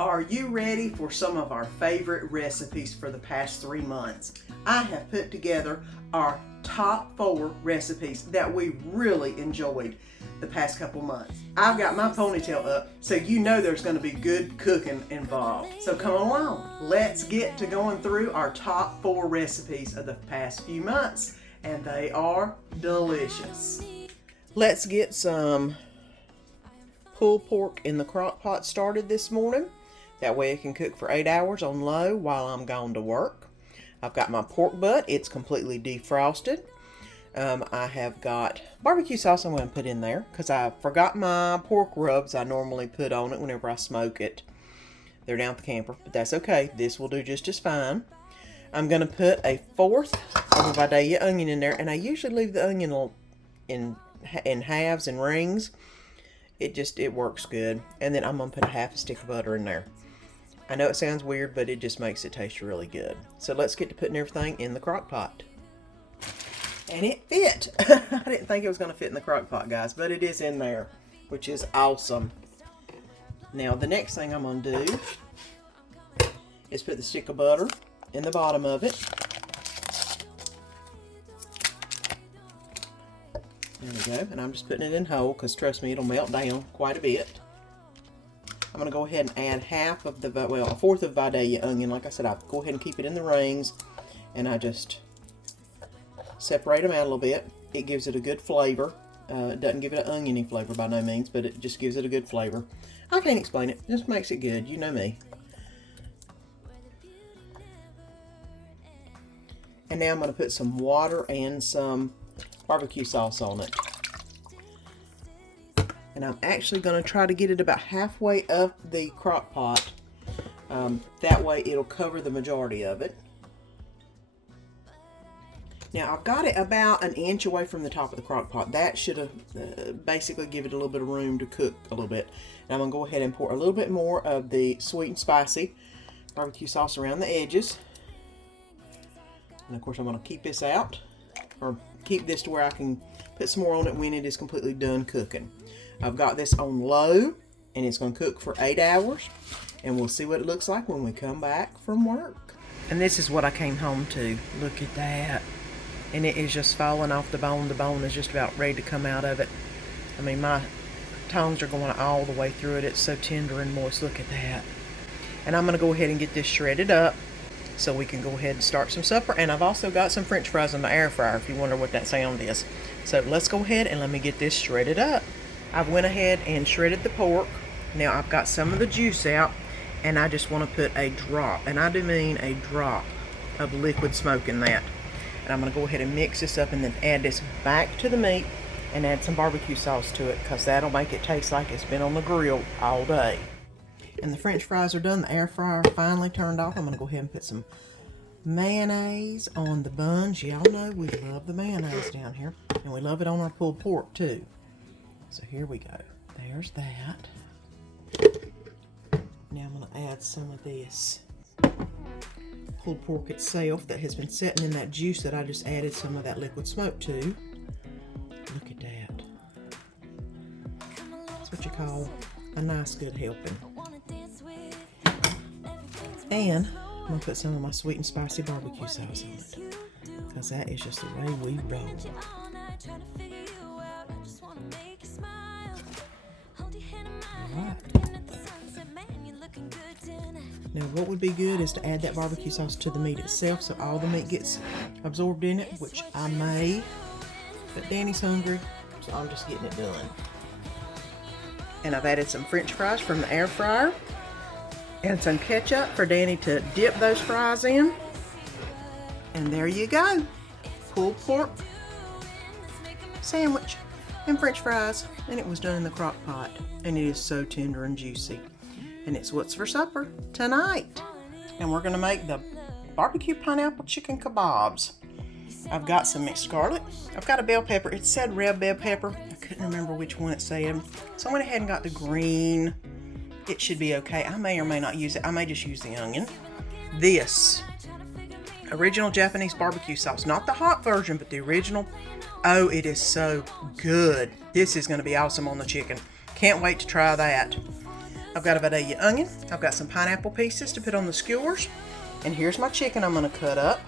Are you ready for some of our favorite recipes for the past 3 months? I have put together our top 4 recipes that we really enjoyed the past couple months. I've got my ponytail up, so you know there's going to be good cooking involved. So come along, let's get to going through our top 4 recipes of the past few months, and they are delicious. Let's get some pulled pork in the crock pot started this morning. That way it can cook for 8 hours on low while I'm gone to work. I've got my pork butt. It's completely defrosted. I have got barbecue sauce I'm going to put in there because I forgot my pork rubs I normally put on it whenever I smoke it. They're down at the camper, but that's okay. This will do just as fine. I'm going to put a 1/4 of a Vidalia onion in there, and I usually leave the onion in halves and rings. It works good. And then I'm going to put a 1/2 stick of butter in there. I know it sounds weird, but it just makes it taste really good. So let's get to putting everything in the crock pot. And it fit. I didn't think it was going to fit in the crock pot, guys, but it is in there, which is awesome. Now, the next thing I'm going to do is put the stick of butter in the bottom of it. There we go. And I'm just putting it in whole because, trust me, it'll melt down quite a bit. I'm going to go ahead and add a 1/4 of Vidalia onion. Like I said, I'll go ahead and keep it in the rings, and I just separate them out a little bit. It gives it a good flavor. It doesn't give it an oniony flavor by no means, but it just gives it a good flavor. I can't explain it. It just makes it good. You know me. And now I'm going to put some water and some barbecue sauce on it. And I'm actually going to try to get it about halfway up the crock pot. That way it'll cover the majority of it. Now I've got it about 1 inch away from the top of the crock pot. That should have basically give it a little bit of room to cook a little bit. And I'm going to go ahead and pour a little bit more of the sweet and spicy barbecue sauce around the edges. And of course I'm going to keep this out, or keep this to where I can put some more on it when it is completely done cooking. I've got this on low, and it's going to cook for 8 hours, and we'll see what it looks like when we come back from work. And this is what I came home to. Look at that. And it is just falling off the bone. The bone is just about ready to come out of it. I mean, my tongues are going all the way through it. It's so tender and moist. Look at that. And I'm going to go ahead and get this shredded up so we can go ahead and start some supper. And I've also got some French fries in the air fryer if you wonder what that sound is. So let's go ahead and let me get this shredded up. I've went ahead and shredded the pork. Now I've got some of the juice out, and I just want to put a drop, and I do mean a drop, of liquid smoke in that. And I'm going to go ahead and mix this up and then add this back to the meat and add some barbecue sauce to it, because that'll make it taste like it's been on the grill all day. And the French fries are done. The air fryer finally turned off. I'm going to go ahead and put some mayonnaise on the buns. Y'all know we love the mayonnaise down here, and we love it on our pulled pork too. So here we go. There's that. Now I'm going to add some of this pulled pork itself that has been sitting in that juice that I just added some of that liquid smoke to. Look at that. That's what you call a nice good helping. And I'm going to put some of my sweet and spicy barbecue sauce on it, because that is just the way we roll. Now what would be good is to add that barbecue sauce to the meat itself so all the meat gets absorbed in it, which I may, but Danny's hungry, so I'm just getting it done. And I've added some French fries from the air fryer and some ketchup for Danny to dip those fries in. And there you go. Pulled pork sandwich and French fries, and it was done in the crock pot, and it is so tender and juicy. And it's what's for supper tonight. And we're gonna make the barbecue pineapple chicken kebabs. I've got some mixed garlic. I've got a bell pepper. It said red bell pepper. I couldn't remember which one it said. So I went ahead and got the green. It should be okay. I may or may not use it. I may just use the onion. This original Japanese barbecue sauce, not the hot version, but the original. Oh, it is so good. This is going to be awesome on the chicken. Can't wait to try that. I've got a Vidalia onion. I've got some pineapple pieces to put on the skewers. And here's my chicken I'm going to cut up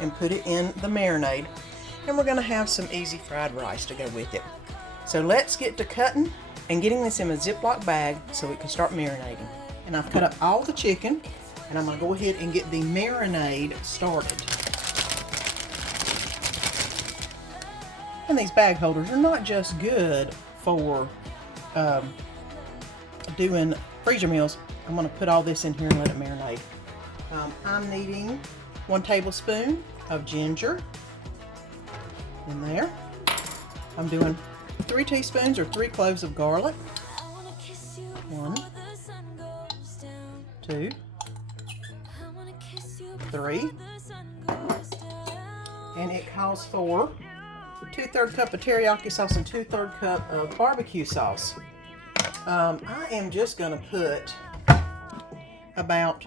and put it in the marinade. And we're going to have some easy fried rice to go with it. So let's get to cutting and getting this in a Ziploc bag so we can start marinating. And I've cut up all the chicken, and I'm going to go ahead and get the marinade started. And these bag holders are not just good for doing freezer meals. I'm going to put all this in here and let it marinate. I'm needing 1 tablespoon of ginger in there. I'm doing 3 teaspoons or 3 cloves of garlic. 1, 2, 3. And it calls for 2/3 cup of teriyaki sauce and 2/3 cup of barbecue sauce. I am just going to put about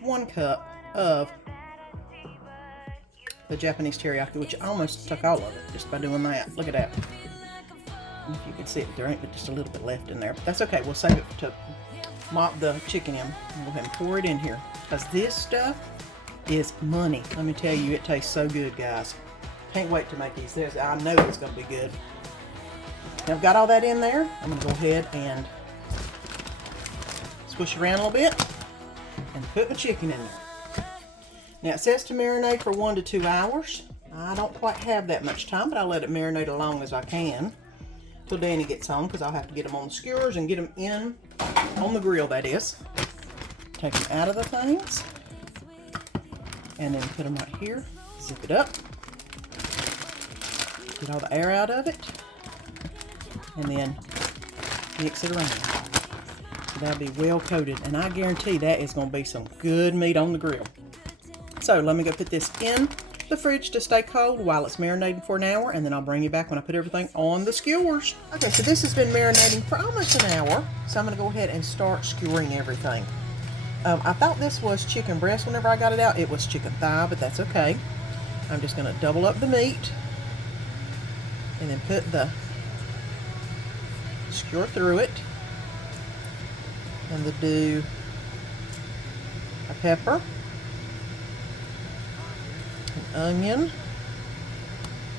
1 cup of the Japanese teriyaki, which I almost took all of it just by doing that. Look at that. If you can see it, there ain't but just a little bit left in there. But that's okay. We'll save it to mop the chicken in. And go ahead and pour it in here, because this stuff is money. Let me tell you, it tastes so good, guys. Can't wait to make these. I know it's going to be good. Now I've got all that in there. I'm going to go ahead and squish it around a little bit and put my chicken in there. Now it says to marinate for 1 to 2 hours. I don't quite have that much time, but I'll let it marinate as long as I can till Danny gets home, because I'll have to get them on the skewers and get them in on the grill, that is. Take them out of the things and then put them right here. Zip it up. Get all the air out of it. And then mix it around. So that'll be well coated, and I guarantee that is going to be some good meat on the grill. So let me go put this in the fridge to stay cold while it's marinating for an hour, and then I'll bring you back when I put everything on the skewers. Okay, so this has been marinating for almost an hour, so I'm going to go ahead and start skewering everything. I thought this was chicken breast whenever I got it out. It was chicken thigh, but that's okay. I'm just going to double up the meat and then put the skewer through it. And do a pepper, an onion,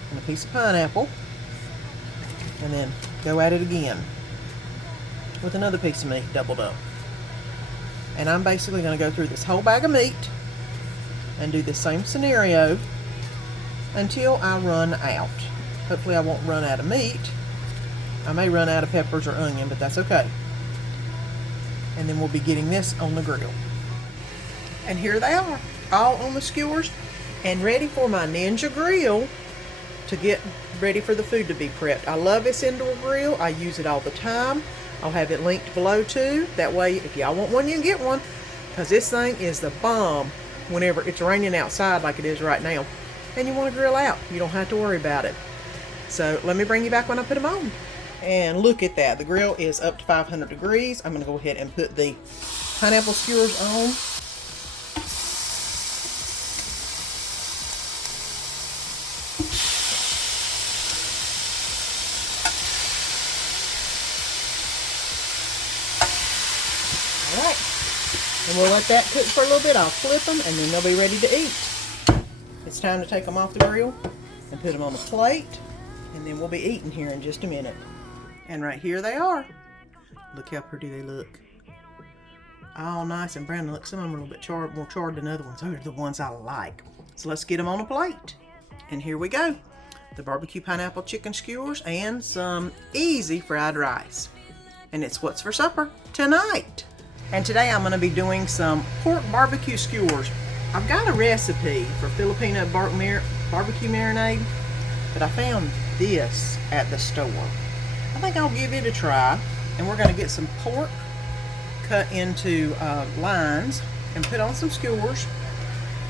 and a piece of pineapple, and then go at it again with another piece of meat doubled up. And I'm basically going to go through this whole bag of meat and do the same scenario until I run out. Hopefully I won't run out of meat. I may run out of peppers or onion, but that's okay. And then we'll be getting this on the grill. And here they are, all on the skewers and ready for my Ninja grill to get ready for the food to be prepped. I love this indoor grill. I use it all the time. I'll have it linked below too. That way, if y'all want one, you can get one, because this thing is the bomb whenever it's raining outside like it is right now and you want to grill out. You don't have to worry about it. So let me bring you back when I put them on. And look at that, the grill is up to 500 degrees. I'm going to go ahead and put the pineapple skewers on. Alright, and we'll let that cook for a little bit. I'll flip them and then they'll be ready to eat. It's time to take them off the grill and put them on the plate, and then we'll be eating here in just a minute. And right here they are. Look how pretty they look. All nice and brown. Look, some of them are a little bit more charred than other ones. Those are the ones I like. So let's get them on a plate. And here we go. The barbecue pineapple chicken skewers and some easy fried rice. And it's what's for supper tonight. And today I'm going to be doing some pork barbecue skewers. I've got a recipe for Filipino barbecue marinade, but I found this at the store. I think I'll give it a try, and we're going to get some pork cut into lines and put on some skewers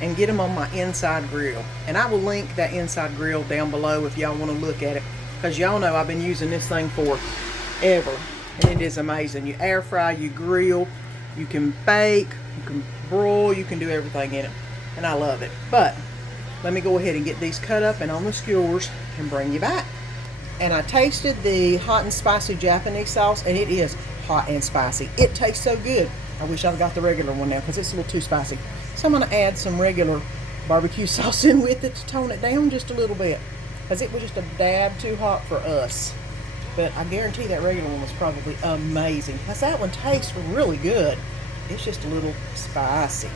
and get them on my inside grill. And I will link that inside grill down below if y'all want to look at it, because y'all know I've been using this thing forever, and it is amazing. You air fry, you grill, you can bake, you can broil, you can do everything in it, and I love it. But let me go ahead and get these cut up and on the skewers and bring you back. And I tasted the hot and spicy Japanese sauce, and it is hot and spicy. It tastes so good. I wish I'd got the regular one now because it's a little too spicy. So I'm going to add some regular barbecue sauce in with it to tone it down just a little bit, because it was just a dab too hot for us. But I guarantee that regular one was probably amazing, because that one tastes really good. It's just a little spicy.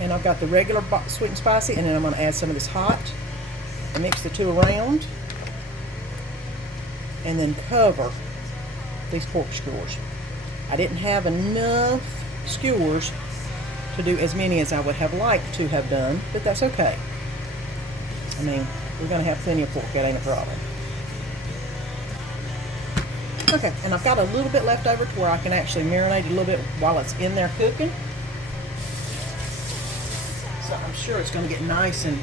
And I've got the regular sweet and spicy, and then I'm going to add some of this hot and mix the two around, and then cover these pork skewers. I didn't have enough skewers to do as many as I would have liked to have done, but that's okay. I mean, we're going to have plenty of pork. That ain't a problem. Okay, and I've got a little bit left over to where I can actually marinate a little bit while it's in there cooking. So I'm sure it's going to get nice and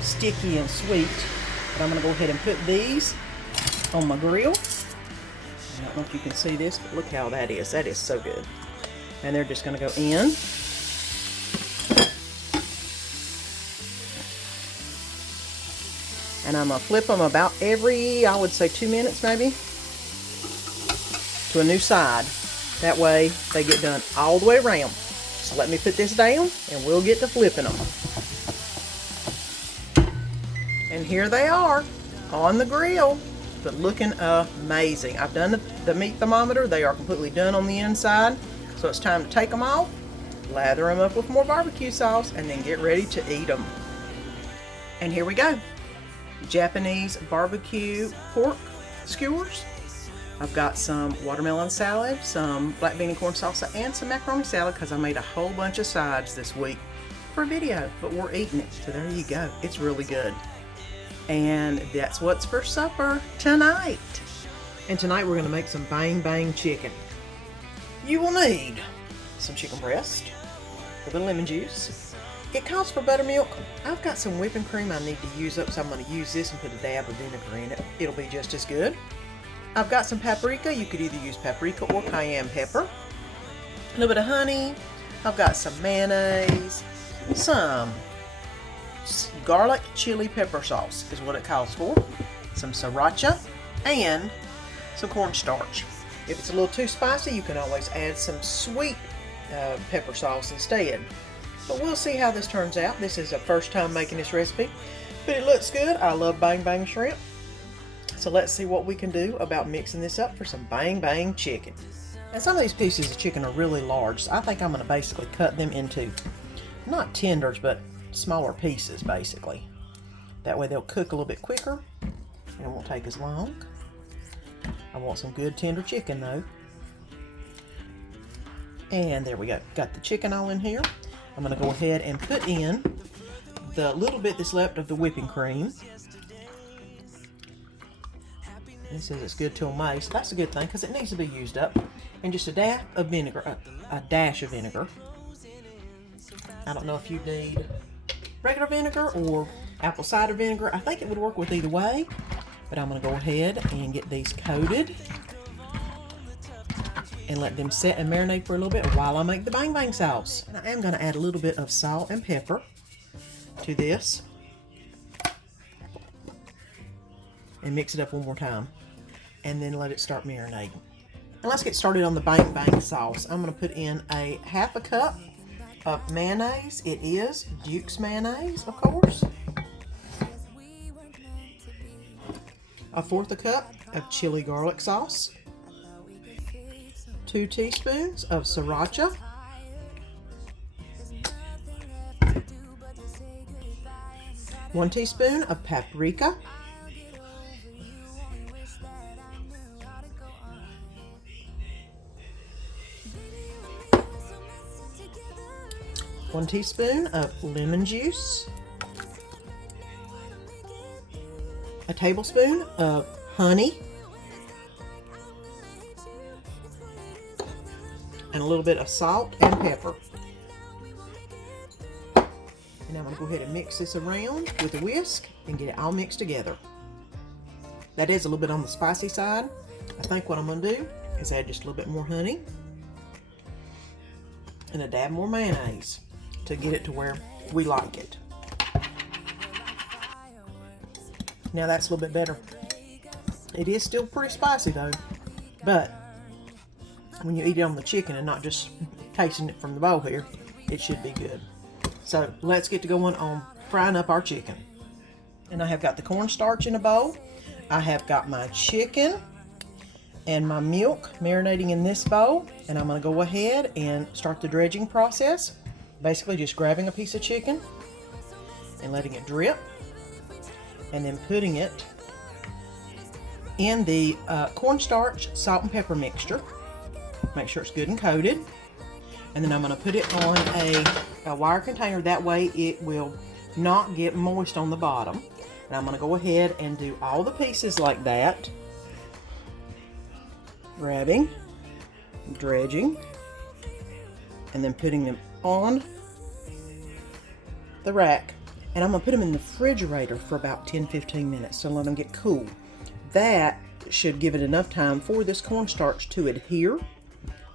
sticky and sweet. But I'm going to go ahead and put these on my grill. I don't know if you can see this, but look how that is. That is so good. And they're just going to go in. And I'm going to flip them about every, I would say 2 minutes maybe, to a new side. That way they get done all the way around. So let me put this down and we'll get to flipping them. And here they are on the grill, but looking amazing. I've done the meat thermometer. They are completely done on the inside. So it's time to take them off, lather them up with more barbecue sauce, and then get ready to eat them. And here we go. Japanese barbecue pork skewers. I've got some watermelon salad, some black bean and corn salsa, and some macaroni salad because I made a whole bunch of sides this week for a video, but we're eating it. So there you go. It's really good. And that's what's for supper tonight. And tonight we're going to make some bang bang chicken. You will need some chicken breast, a little lemon juice. It calls for buttermilk. I've got some whipping cream I need to use up, so I'm going to use this and put a dab of vinegar in it. It'll be just as good. I've got some paprika. You could either use paprika or cayenne pepper. A little bit of honey. I've got some mayonnaise. Some garlic chili pepper sauce is what it calls for. Some sriracha and some cornstarch. If it's a little too spicy, you can always add some sweet pepper sauce instead. But we'll see how this turns out. This is the first time making this recipe, but it looks good. I love bang bang shrimp. So let's see what we can do about mixing this up for some bang bang chicken. And some of these pieces of chicken are really large, so I think I'm going to basically cut them into, not tenders, but smaller pieces basically. That way they'll cook a little bit quicker and it won't take as long. I want some good tender chicken though. And there we go. Got the chicken all in here. I'm going to go ahead and put in the little bit that's left of the whipping cream. It says it's good till May, so that's a good thing because it needs to be used up. And just a dash of vinegar, a dash of vinegar. I don't know if you need regular vinegar or apple cider vinegar. I think it would work with either way, but I'm going to go ahead and get these coated and let them set and marinate for a little bit while I make the bang bang sauce. And I am going to add a little bit of salt and pepper to this and mix it up one more time and then let it start marinating. And let's get started on the bang bang sauce. I'm going to put in a half a cup of mayonnaise. It is Duke's mayonnaise, of course. A fourth a cup of chili garlic sauce. 2 teaspoons of sriracha. 1 teaspoon of paprika. 1 teaspoon of lemon juice. A tablespoon of honey. And a little bit of salt and pepper. And I'm going to go ahead and mix this around with a whisk and get it all mixed together. That is a little bit on the spicy side. I think what I'm going to do is add just a little bit more honey and a dab more mayonnaise to get it to where we like it. Now that's a little bit better. It is still pretty spicy though. But when you eat it on the chicken and not just tasting it from the bowl here, it should be good. So let's get to going on frying up our chicken. And I have got the cornstarch in a bowl. I have got my chicken and my milk marinating in this bowl. And I'm going to go ahead and start the dredging process. Basically just grabbing a piece of chicken and letting it drip. And then putting it in the cornstarch, salt, and pepper mixture. Make sure it's good and coated. And then I'm going to put it on a wire container. That way it will not get moist on the bottom. And I'm going to go ahead and do all the pieces like that. Grabbing, dredging, and then putting them on the rack. And I'm going to put them in the refrigerator for about 10-15 minutes to let them get cool. That should give it enough time for this cornstarch to adhere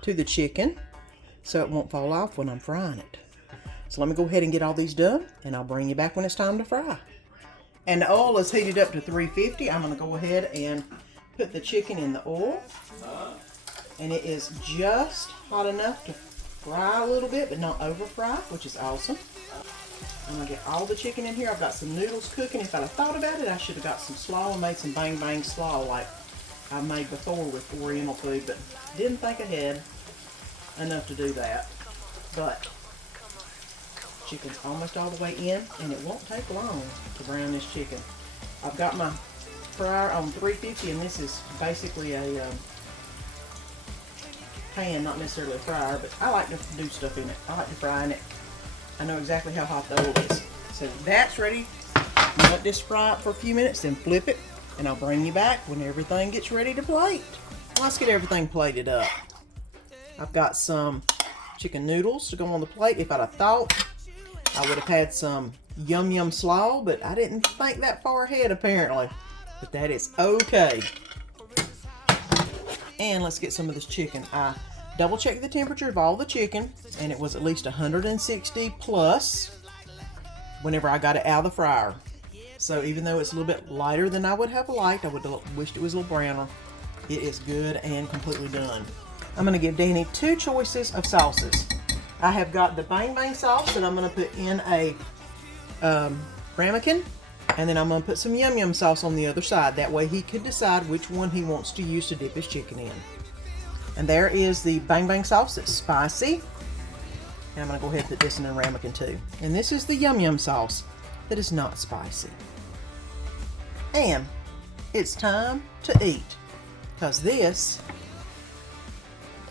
to the chicken so it won't fall off when I'm frying it. So let me go ahead and get all these done, and I'll bring you back when it's time to fry. And the oil is heated up to 350. I'm going to go ahead and put the chicken in the oil. And it is just hot enough to fry a little bit, but not over fry, which is awesome. I'm going to get all the chicken in here. I've got some noodles cooking. If I'd have thought about it, I should have got some slaw and made some bang bang slaw like I made before with Oriental food, but didn't think ahead enough to do that. But chicken's almost all the way in, and it won't take long to brown this chicken. I've got my fryer on 350, and this is basically a pan, not necessarily a fryer, but I like to do stuff in it. I like to fry in it. I know exactly how hot the oil is. So that's ready. Let this fry up for a few minutes, then flip it, and I'll bring you back when everything gets ready to plate. Let's get everything plated up. I've got some chicken noodles to go on the plate. If I'd have thought, I would have had some yum yum slaw, but I didn't think that far ahead apparently. But that is okay. And let's get some of this chicken. I double checked the temperature of all the chicken, and it was at least 160 plus whenever I got it out of the fryer. So even though it's a little bit lighter than I would have liked, I would have wished it was a little browner. It is good and completely done. I'm going to give Danny two choices of sauces. I have got the bang bang sauce that I'm going to put in a ramekin, and then I'm going to put some yum yum sauce on the other side. That way he could decide which one he wants to use to dip his chicken in. And there is the bang bang sauce that's spicy. And I'm going to go ahead and put this in a ramekin too. And this is the yum yum sauce that is not spicy. And it's time to eat, because this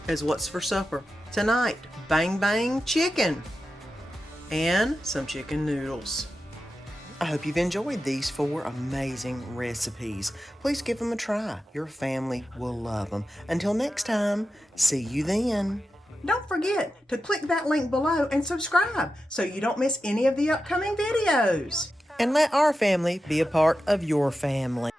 is what's for supper tonight. Bang bang chicken and some chicken noodles. I hope you've enjoyed these 4 amazing recipes. Please give them a try. Your family will love them. Until next time, see you then. Don't forget to click that link below and subscribe so you don't miss any of the upcoming videos. And let our family be a part of your family.